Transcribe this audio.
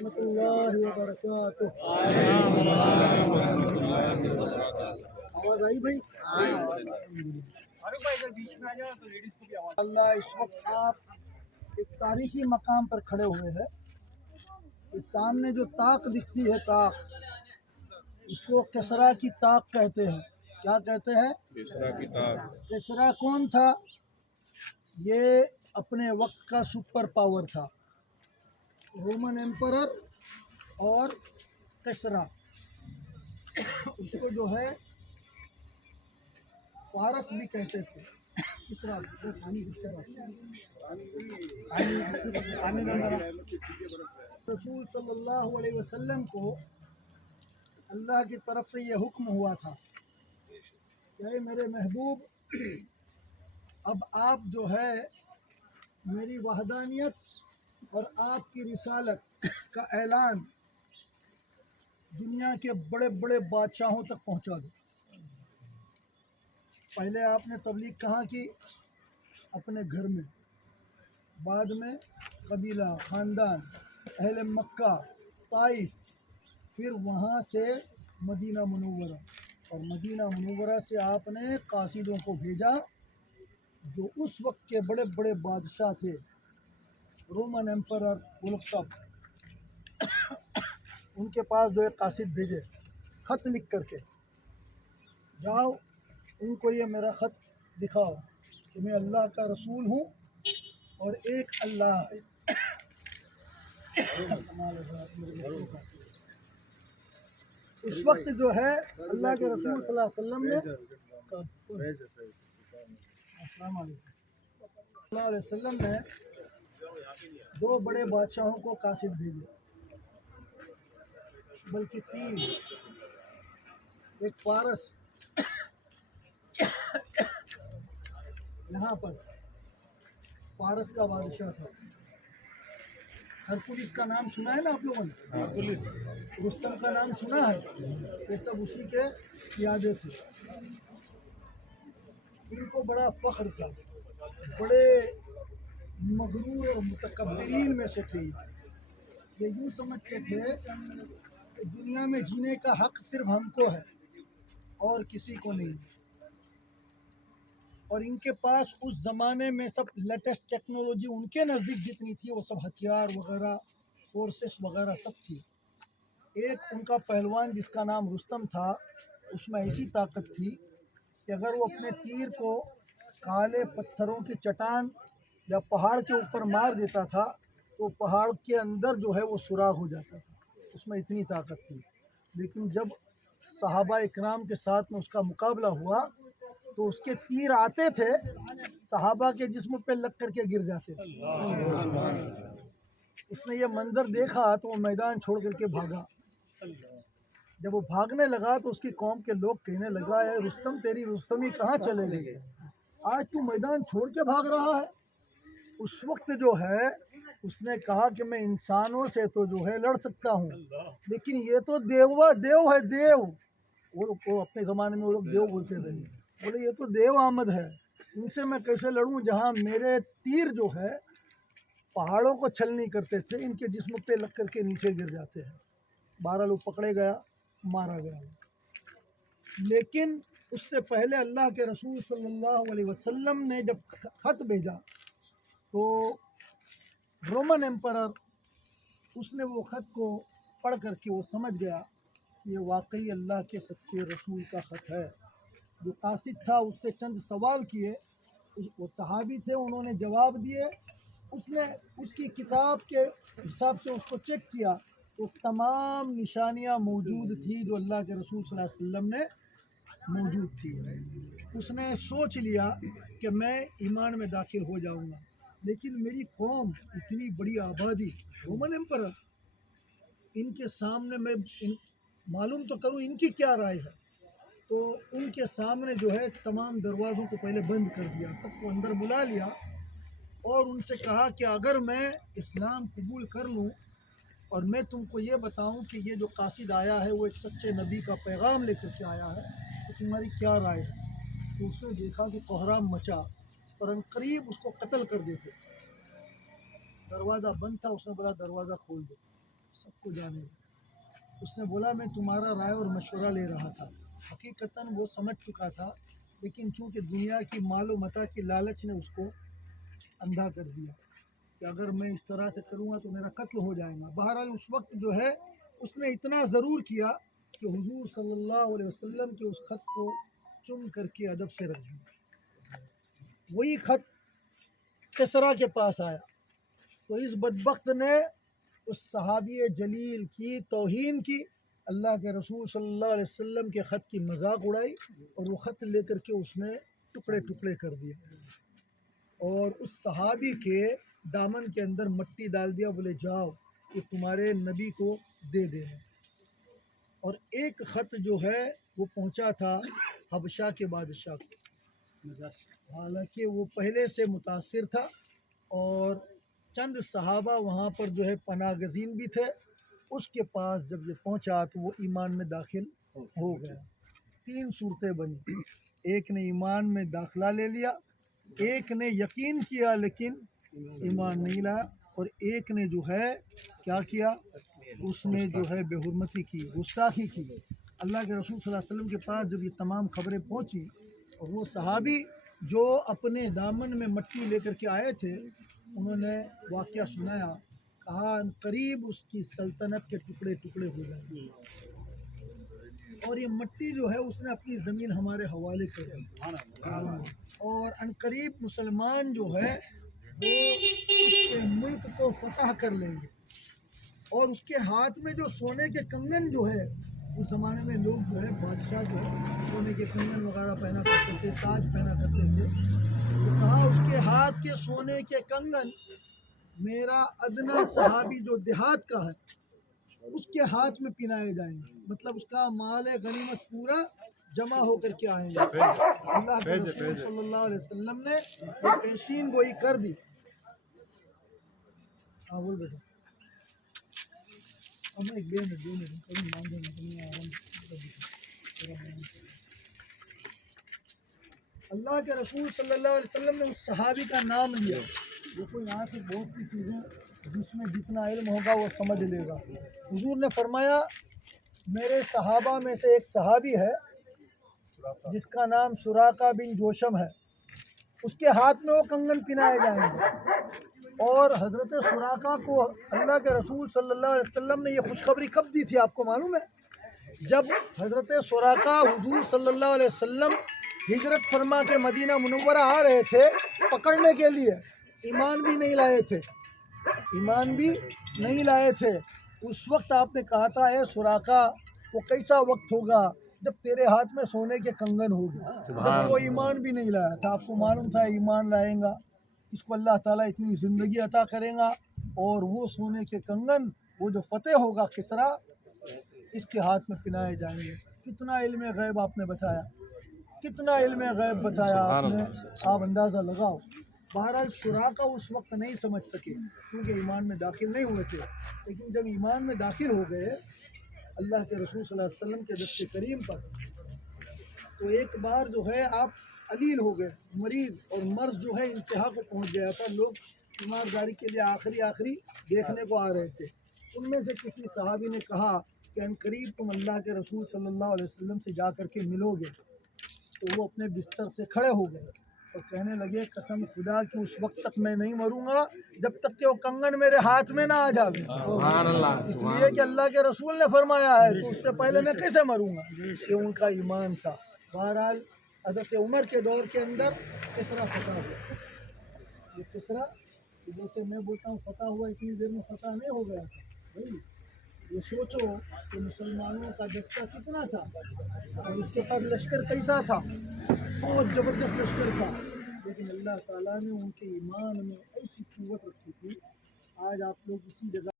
ورحمۃ اللہ وبرکاتہ۔ آواز آئی بھائی؟ اللہ اس وقت آپ ایک تاریخی مقام پر کھڑے ہوئے ہیں۔ اس سامنے جو طاق دکھتی ہے، طاق، اس کو کسریٰ کی طاق کہتے ہیں۔ کیا کہتے ہیں؟ کسریٰ کی طاق۔ کسریٰ کون تھا؟ یہ اپنے وقت کا سپر پاور تھا، رومن ایمپرر اور کسریٰ۔ اس کو جو ہے فارس بھی کہتے تھے۔ رسول صلی اللہ علیہ وسلم کو اللہ کی طرف سے یہ حکم ہوا تھا کہ اے میرے محبوب، اب آپ جو ہے میری وحدانیت اور آپ کی رسالت کا اعلان دنیا کے بڑے بڑے بادشاہوں تک پہنچا دو۔ پہلے آپ نے تبلیغ کہاں کی؟ اپنے گھر میں، بعد میں قبیلہ، خاندان، اہل مکہ، طائف، پھر وہاں سے مدینہ منورہ، اور مدینہ منورہ سے آپ نے قاصدوں کو بھیجا جو اس وقت کے بڑے بڑے بادشاہ تھے، رومن ایمپرر، وہ لوگ سب ان کے پاس جو ہے قاصد بھیجے، خط لکھ کر کے، جاؤ ان کو یہ میرا خط دکھاؤ کہ میں اللہ کا رسول ہوں اور ایک اللہ ہے۔ اس وقت جو ہے اللہ کے رسول صلی اللہ علیہ وسلم نے السلام علیکم صلی اللہ علیہ وسلم نے دو بڑے بادشاہوں کو قاصد بھیجے، بلکہ تین۔ ایک فارس، یہاں پر فارس کا بادشاہ تھا، ہرکولس کا نام سنا ہے نا آپ لوگوں نے؟ رستم کا نام سنا ہے؟ یہ سب اسی کے پیادے تھے۔ ان کو بڑا فخر تھا، بڑے مغرور اور متکبرین میں سے تھے۔ یہ یوں سمجھتے تھے کہ دنیا میں جینے کا حق صرف ہم کو ہے اور کسی کو نہیں، اور ان کے پاس اس زمانے میں سب لیٹسٹ ٹیکنالوجی ان کے نزدیک جتنی تھی وہ سب ہتھیار وغیرہ، فورسز وغیرہ سب تھی۔ ایک ان کا پہلوان جس کا نام رستم تھا، اس میں ایسی طاقت تھی کہ اگر وہ اپنے تیر کو کالے پتھروں کی چٹان یا پہاڑ کے اوپر مار دیتا تھا تو پہاڑ کے اندر جو ہے وہ سوراخ ہو جاتا تھا، اس میں اتنی طاقت تھی۔ لیکن جب صحابہ اکرام کے ساتھ میں اس کا مقابلہ ہوا تو اس کے تیر آتے تھے، صحابہ کے جسم پہ لگ کر کے گر جاتے تھے۔ اس نے یہ منظر دیکھا تو وہ میدان چھوڑ کر کے بھاگا۔ جب وہ بھاگنے لگا تو اس کی قوم کے لوگ کہنے لگا، اے رستم، تیری رستمی کہاں چلے گئی؟ آج تو میدان چھوڑ کے بھاگ رہا ہے۔ اس وقت جو ہے اس نے کہا کہ میں انسانوں سے تو جو ہے لڑ سکتا ہوں، لیکن یہ تو دیو ہے، دیو۔ وہ اپنے زمانے میں وہ لوگ دیو بولتے تھے، بولے یہ تو دیو آمد ہے، ان سے میں کیسے لڑوں جہاں میرے تیر جو ہے پہاڑوں کو چھل نہیں کرتے تھے، ان کے جسم پہ لگ کر کے نیچے گر جاتے ہیں۔ 12 لوگ پکڑے گیا، مارا گیا۔ لیکن اس سے پہلے اللہ کے رسول صلی اللہ علیہ وسلم نے جب خط بھیجا تو رومن ایمپرر اس نے وہ خط کو پڑھ کر کے وہ سمجھ گیا کہ یہ واقعی اللہ کے سچے رسول کا خط ہے۔ جو قاصد تھا اس سے چند سوال کیے، وہ صحابی تھے، انہوں نے جواب دیے، اس نے اس کی کتاب کے حساب سے اس کو چیک کیا تو تمام نشانیاں موجود تھی جو اللہ کے رسول صلی اللہ علیہ وسلم نے موجود تھی۔ اس نے سوچ لیا کہ میں ایمان میں داخل ہو جاؤں گا، لیکن میری قوم اتنی بڑی آبادی، رومن ایمپرر، ان کے سامنے میں معلوم تو کروں ان کی کیا رائے ہے۔ تو ان کے سامنے جو ہے تمام دروازوں کو پہلے بند کر دیا، سب کو اندر بلا لیا اور ان سے کہا کہ اگر میں اسلام قبول کر لوں اور میں تم کو یہ بتاؤں کہ یہ جو قاصد آیا ہے وہ ایک سچے نبی کا پیغام لے کر کے آیا ہے، تو تمہاری کیا رائے ہے؟ تو اس نے دیکھا کہ کوہرام مچا اور عنقریب اس کو قتل کر دیتے۔ دروازہ بند تھا، اس نے بولا دروازہ کھول دو۔ سب کو جانے گا۔ اس نے بولا میں تمہارا رائے اور مشورہ لے رہا تھا۔ حقیقتاً وہ سمجھ چکا تھا، لیکن چونکہ دنیا کی مال و متاع کی لالچ نے اس کو اندھا کر دیا کہ اگر میں اس طرح سے کروں گا تو میرا قتل ہو جائے گا۔ بہرحال اس وقت جو ہے اس نے اتنا ضرور کیا کہ حضور صلی اللہ علیہ وسلم کے اس خط کو چم کر کے ادب سے رکھ دیا۔ وہی خط کسریٰ کے پاس آیا تو اس بدبخت نے اس صحابی جلیل کی توہین کی، اللہ کے رسول صلی اللہ علیہ وسلم کے خط کی مذاق اڑائی، اور وہ خط لے کر کے اس نے ٹکڑے ٹکڑے کر دیے اور اس صحابی کے دامن کے اندر مٹی ڈال دیا، بولے جاؤ یہ تمہارے نبی کو دے دینا۔ اور ایک خط جو ہے وہ پہنچا تھا حبشہ کے بادشاہ کو، حالانکہ وہ پہلے سے متاثر تھا اور چند صحابہ وہاں پر جو ہے پناہ گزین بھی تھے۔ اس کے پاس جب یہ پہنچا تو وہ ایمان میں داخل ہو گیا۔ 3 صورتیں بنی، ایک نے ایمان میں داخلہ لے لیا، ایک نے یقین کیا لیکن ایمان نہیں لایا، اور ایک نے جو ہے کیا کیا، اس نے جو ہے بے حرمتی کی، گستاخی کی۔ اللہ کے رسول صلی اللہ علیہ وسلم کے پاس جب یہ تمام خبریں پہنچی اور وہ صحابی جو اپنے دامن میں مٹی لے کر کے آئے تھے انہوں نے واقعہ سنایا، کہا قریب اس کی سلطنت کے ٹکڑے ٹکڑے ہو جائیں گے، اور یہ مٹی جو ہے اس نے اپنی زمین ہمارے حوالے کر دی، اور عنقریب مسلمان جو ہے وہ اس کے ملک کو فتح کر لیں گے، اور اس کے ہاتھ میں جو سونے کے کنگن جو ہے، اس زمانے میں لوگ جو ہے بادشاہ جو ہے سونے کے کنگن وغیرہ پہنا کرتے تھے، تاج پہنا کرتے تھے، تو کہا اس کے ہاتھ کے سونے کے کنگن میرا ادنا صحابی جو دیہات کا ہے اس کے ہاتھ میں پہنائے جائیں گے، مطلب اس کا مال غنیمت پورا جمع ہو کر کے آئیں گے۔ اللہ کے رسول صلی اللہ علیہ وسلم نے یہ پیشین گوئی کر دی۔ بول بیٹا اللہ کے رسول صلی اللہ علیہ وسلم نے اس صحابی کا نام لیا۔ دیکھو یہاں سے بہت سی چیزیں جس میں جتنا علم ہوگا وہ سمجھ لے گا۔ حضور نے فرمایا میرے صحابہ میں سے ایک صحابی ہے جس کا نام سراقہ بن جوشم ہے، اس کے ہاتھ میں وہ کنگن پہنائے جائیں گے، اور حضرت سراقہ کو اللہ کے رسول صلی اللہ علیہ وسلم نے یہ خوشخبری کب دی تھی آپ کو معلوم ہے؟ جب حضرت سراقہ حضور صلی اللہ علیہ وسلم ہجرت فرما کے مدینہ منورہ آ رہے تھے پکڑنے کے لیے، ایمان بھی نہیں لائے تھے، ایمان بھی نہیں لائے تھے۔ اس وقت آپ نے کہا تھا اے سراقہ وہ کیسا وقت ہوگا جب تیرے ہاتھ میں سونے کے کنگن ہوگا، جب وہ ایمان بھی نہیں لایا تھا۔ آپ کو معلوم تھا ایمان لائیں گا اس کو اللہ تعالیٰ اتنی زندگی عطا کرے گا، اور وہ سونے کے کنگن وہ جو فتح ہوگا کسریٰ اس کے ہاتھ میں پہنائے جائیں گے۔ کتنا علم غیب آپ نے بتایا، کتنا علم غیب بتایا آپ نے، آپ اندازہ لگاؤ۔ بہرحال سراقہ اس وقت نہیں سمجھ سکے کیونکہ ایمان میں داخل نہیں ہوئے تھے، لیکن جب ایمان میں داخل ہو گئے اللہ کے رسول صلی اللہ علیہ وسلم کے دست کریم پر، تو ایک بار جو ہے آپ علیل ہو گئے، مریض، اور مرض جو ہے انتہا کو پہنچ گیا تھا، لوگ تیمارداری کے لیے آخری دیکھنے کو آ رہے تھے۔ ان میں سے کسی صحابی نے کہا کہ عنقریب تم اللہ کے رسول صلی اللہ علیہ وسلم سے جا کر کے ملو گے، تو وہ اپنے بستر سے کھڑے ہو گئے اور کہنے لگے قسم خدا کہ اس وقت تک میں نہیں مروں گا جب تک کہ وہ کنگن میرے ہاتھ میں نہ آ جائے، اس لیے کہ اللہ کے رسول نے فرمایا ہے، تو اس سے پہلے میں کیسے مروں گا؟ یہ ان کا ایمان تھا۔ بہرحال حضرت عمر کے دور کے اندر کسریٰ فتح ہوا۔ یہ کسریٰ جیسے میں بولتا ہوں فتح ہوا، اتنی دیر میں فتح نہیں ہو گیا تھا بھائی۔ یہ سوچو کہ مسلمانوں کا دستہ کتنا تھا اور اس کے پاس لشکر کیسا تھا، بہت زبردست لشکر تھا، لیکن اللہ تعالیٰ نے ان کے ایمان میں ایسی قوت رکھی تھی۔ آج آپ لوگ اسی جگہ